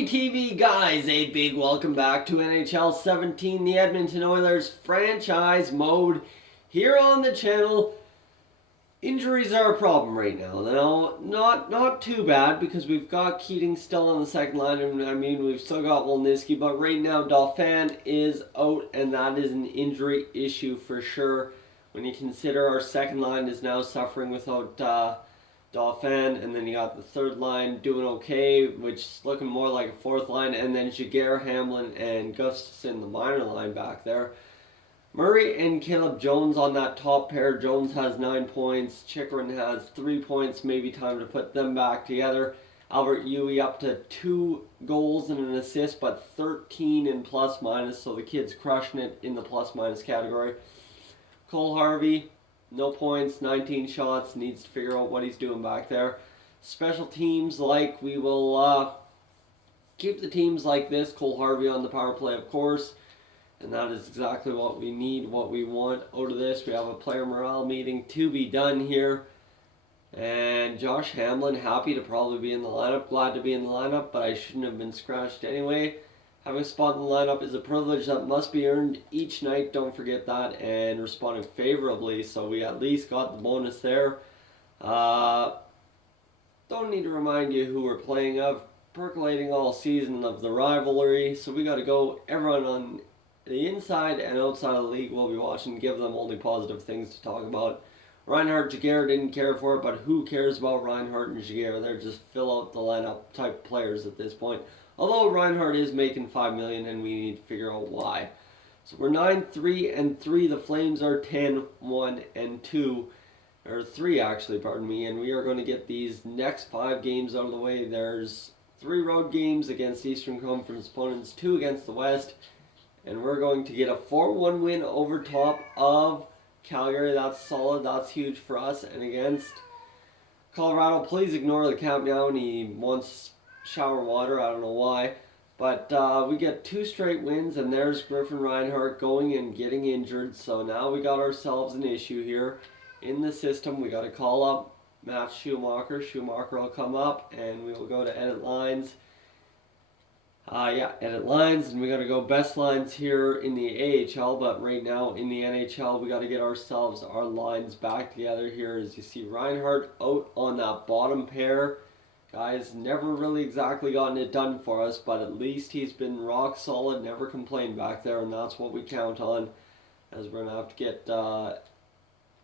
Dolynny TV, guys, a big welcome back to NHL 17, the Edmonton Oilers Franchise Mode here on the channel. Injuries are a problem right now. Now, not too bad because we've got Keating still on the second line. I mean, we've still got Wolniski, but right now Dolphyn is out, and that is an injury issue for sure. When you consider our second line is now suffering without Dolphyn, and then you got the third line doing okay, which is looking more like a fourth line, and then Jaguar, Hamlin, and Gustafson, the minor line back there. Murray and Caleb Jones on that top pair. Jones has 9 points. Chychrun has 3 points. Maybe time to put them back together. Albert Huey up to 2 goals and an assist, but 13 in plus minus, so the kid's crushing it in the plus minus category. Cole Harvey, no points, 19 shots, needs to figure out what he's doing back there. Special teams, like we will keep the teams like this. Cole Harvey on the power play, of course. And that is exactly what we need, what we want out of this. We have a player morale meeting to be done here. And Josh Hamlin, happy to probably be in the lineup. Glad to be in the lineup, but I shouldn't have been scratched anyway. Having a spot in the lineup is a privilege that must be earned each night. Don't forget that. And responding favorably, so we at least got the bonus there. Don't need to remind you who we're playing of. Percolating all season of the rivalry. So we got to go. Everyone on the inside and outside of the league will be watching. Give them only positive things to talk about. Reinhart, Jaguar didn't care for it, but who cares about Reinhart and Jaguar? They're just fill out the lineup type players at this point. Although Reinhart is making $5 million, and we need to figure out why. So we're 9-3-3. The Flames are 10-1-2, or 3 actually, pardon me. And we are going to get these next 5 games out of the way. There's 3 road games against Eastern Conference opponents, 2 against the West. And we're going to get a 4-1 win over top of Calgary. That's solid. That's huge for us. And against Colorado, please ignore the cap now. And he wants shower water. I don't know why. But we get 2 straight wins. And there's Griffin Reinhart going and getting injured. So now we got ourselves an issue here in the system. We got to call up Matt Schumacher. Schumacher will come up. And we will go to edit lines. Edit lines, and we got to go best lines here in the AHL, but right now in the NHL, we got to get ourselves our lines back together here. As you see, Reinhart out on that bottom pair. Guys, never really exactly gotten it done for us, but at least he's been rock solid, never complained back there, and that's what we count on, as we're going to have to get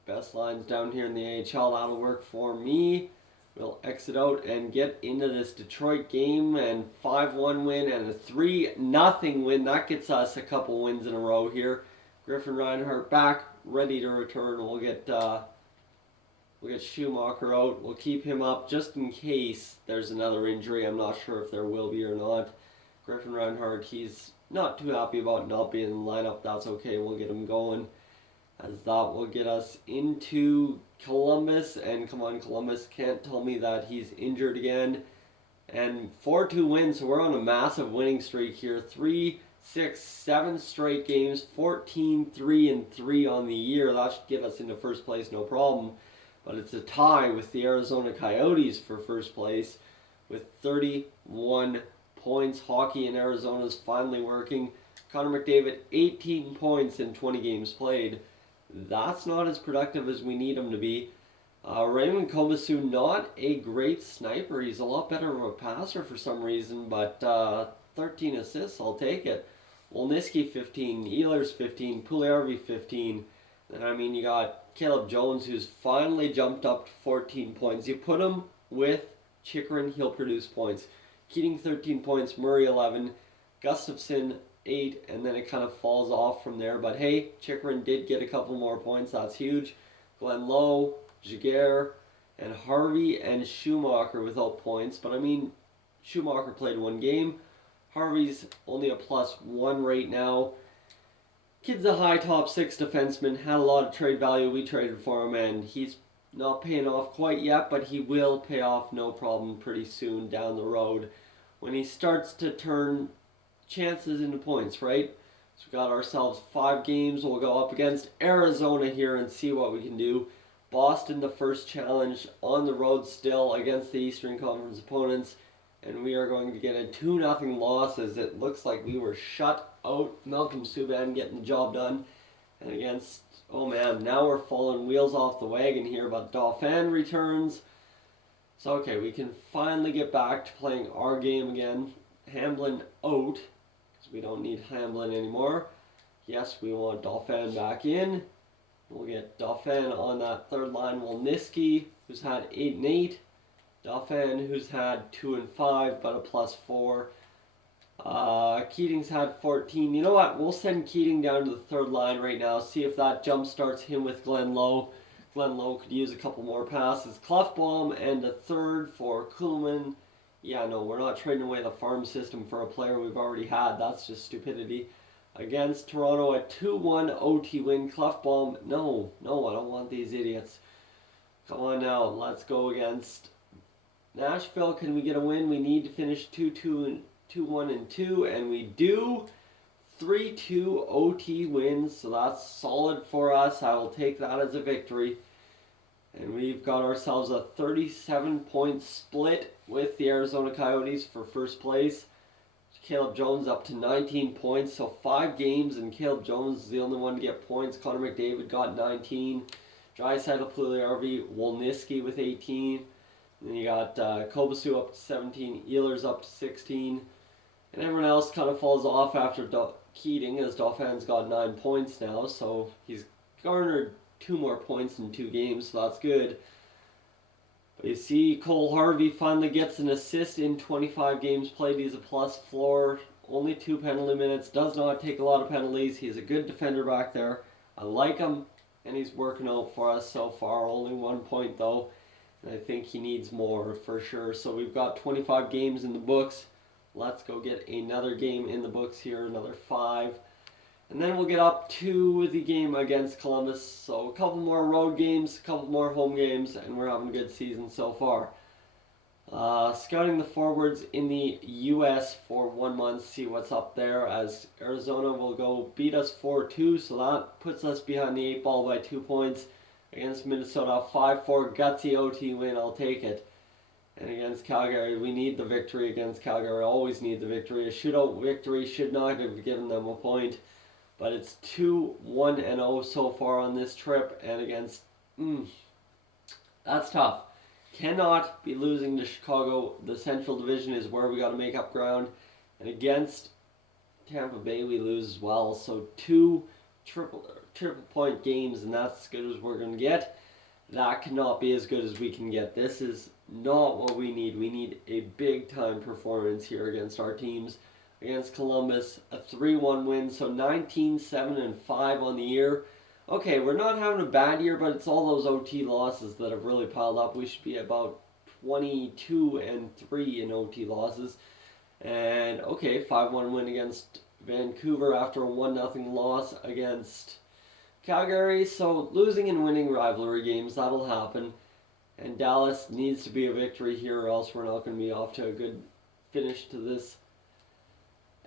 best lines down here in the AHL. That'll work for me. We'll exit out and get into this Detroit game, and 5-1 win and a 3-0 win. That gets us a couple wins in a row here. Griffin Reinhart back, ready to return. We'll get Schumacher out. We'll keep him up just in case there's another injury. I'm not sure if there will be or not. Griffin Reinhart, he's not too happy about not being in the lineup. That's okay. We'll get him going, as that will get us into Columbus. And come on, Columbus, can't tell me that he's injured again. And 4-2 wins, so we're on a massive winning streak here. 3, 6, 7 straight games, 14-3-3 on the year. That should get us into first place, no problem. But it's a tie with the Arizona Coyotes for first place with 31 points. Hockey in Arizona is finally working. Connor McDavid, 18 points in 20 games played. That's not as productive as we need him to be. Raymond Kobasu, not a great sniper. He's a lot better of a passer for some reason, but 13 assists, I'll take it. Wolniski, 15. Ehlers, 15. Puljujarvi, 15. And I mean, you got Caleb Jones, who's finally jumped up to 14 points. You put him with Chychrun, he'll produce points. Keating, 13 points. Murray, 11. Gustafson, 8, and then it kind of falls off from there. But hey, Chychrun did get a couple more points. That's huge. Glenn Lowe, Jaguar, and Harvey and Schumacher without points. But I mean, Schumacher played 1 game. Harvey's only a +1 right now. Kid's a high top 6 defenseman. Had a lot of trade value. We traded for him, and he's not paying off quite yet, but he will pay off no problem pretty soon down the road when he starts to turn chances into points, right? So we got ourselves 5 games. We'll go up against Arizona here and see what we can do. Boston, the first challenge on the road still against the Eastern Conference opponents. and we are going to get a 2-0 loss as it looks like we were shut out. Malcolm Subban getting the job done. And against, oh man, now we're falling wheels off the wagon here, but Dauphin returns. So okay, we can finally get back to playing our game again. Hamblin out, because we don't need Hamblin anymore. Yes, we want Dauphin back in. We'll get Dauphin on that third line. Wolniski, who's had 8 and 8. Dauphin, who's had 2 and 5, but a +4. Keating's had 14. You know what? We'll send Keating down to the third line right now. See if that jump starts him with Glenn Lowe. Glenn Lowe could use a couple more passes. Clefbaum and a third for Kuhlman. Yeah, no, we're not trading away the farm system for a player we've already had. That's just stupidity. Against Toronto, a 2-1 OT win. Clefbaum, no, I don't want these idiots. Come on now, let's go against Nashville. Can we get a win? We need to finish 2-1 and 2, and we do. 3-2 OT wins, so that's solid for us. I will take that as a victory. And we've got ourselves a 37-point split with the Arizona Coyotes for first place. Caleb Jones up to 19 points, so 5 games, and Caleb Jones is the only one to get points. Connor McDavid got 19. Draisaitl, Puljujärvi, Wolniski with 18. And then you got Kobasu up to 17, Ehlers up to 16. And everyone else kind of falls off after Keating, as Dauphin's got 9 points now, so he's garnered 2 more points in 2 games, so that's good. But you see, Cole Harvey finally gets an assist in 25 games played. He's a +4, only 2 penalty minutes, does not take a lot of penalties. He's a good defender back there. I like him, and he's working out for us so far. Only 1 point though, and I think he needs more for sure. So we've got 25 games in the books. Let's go get another game in the books here, another 5. And then we'll get up to the game against Columbus. So a couple more road games, a couple more home games, and we're having a good season so far. Scouting the forwards in the U.S. for 1 month, see what's up there, as Arizona will go beat us 4-2, so that puts us behind the 8 ball by 2 points. Against Minnesota, 5-4 gutsy OT win, I'll take it. And against Calgary, we need the victory against Calgary. Always need the victory. A shootout victory should not have given them a point. But it's 2-1-0 so far on this trip. And against... that's tough. Cannot be losing to Chicago. The Central Division is where we got to make up ground. And against Tampa Bay, we lose as well. So 2 triple point games, and that's as good as we're going to get. That cannot be as good as we can get. This is not what we need. We need a big-time performance here against our teams. Against Columbus, a 3-1 win, so 19-7-5 on the year. Okay, we're not having a bad year, but it's all those OT losses that have really piled up. We should be about 22-3 in OT losses. And, okay, 5-1 win against Vancouver after a 1-0 loss against Calgary. So losing and winning rivalry games, that'll happen. And Dallas needs to be a victory here, or else we're not going to be off to a good finish to this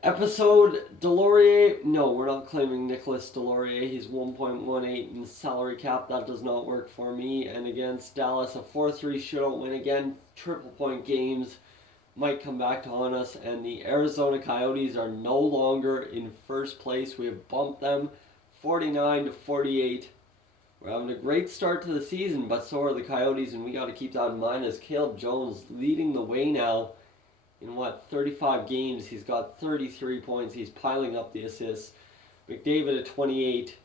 episode. Delorier, no, we're not claiming Nicholas Delorier. He's 1.18 in salary cap. That does not work for me. And against Dallas, a 4-3 shootout win again. Triple point games might come back to haunt us. And the Arizona Coyotes are no longer in first place. We have bumped them 49-48. We're having a great start to the season, but so are the Coyotes, and we got to keep that in mind, as Caleb Jones leading the way now. In 35 games, he's got 33 points. He's piling up the assists. McDavid at 28,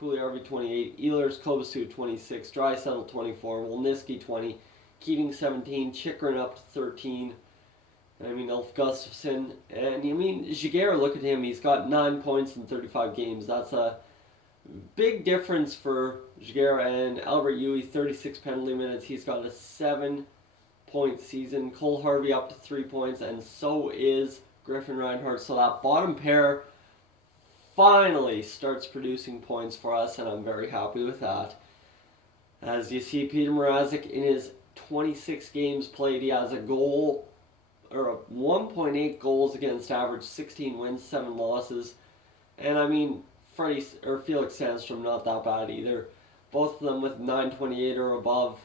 Puljujärvi 28, Ehlers, Kobasu 26, Draisaitl 24, Wolniski 20, Keating 17, Chychrun up to 13. Ulf Gustafsson, and Giguère, look at him. He's got 9 points in 35 games. That's a big difference for Giguère. And Albert Yui, 36 penalty minutes. He's got a 7-point season. Cole Harvey up to 3 points, and so is Griffin Reinhart. So that bottom pair finally starts producing points for us, and I'm very happy with that. As you see, Peter Mrazek, in his 26 games played, he has a goal, or a 1.8 goals against average, 16 wins, 7 losses. And Felix Sandstrom, not that bad either. Both of them with 928 or above.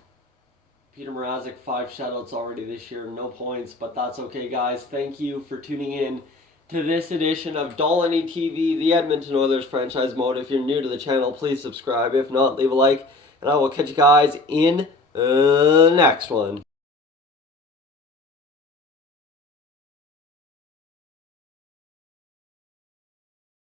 Peter Mrazek, 5 shutouts already this year, no points, but that's okay, guys. Thank you for tuning in to this edition of Dolynny TV, the Edmonton Oilers Franchise Mode. If you're new to the channel, please subscribe. If not, leave a like, and I will catch you guys in the next one.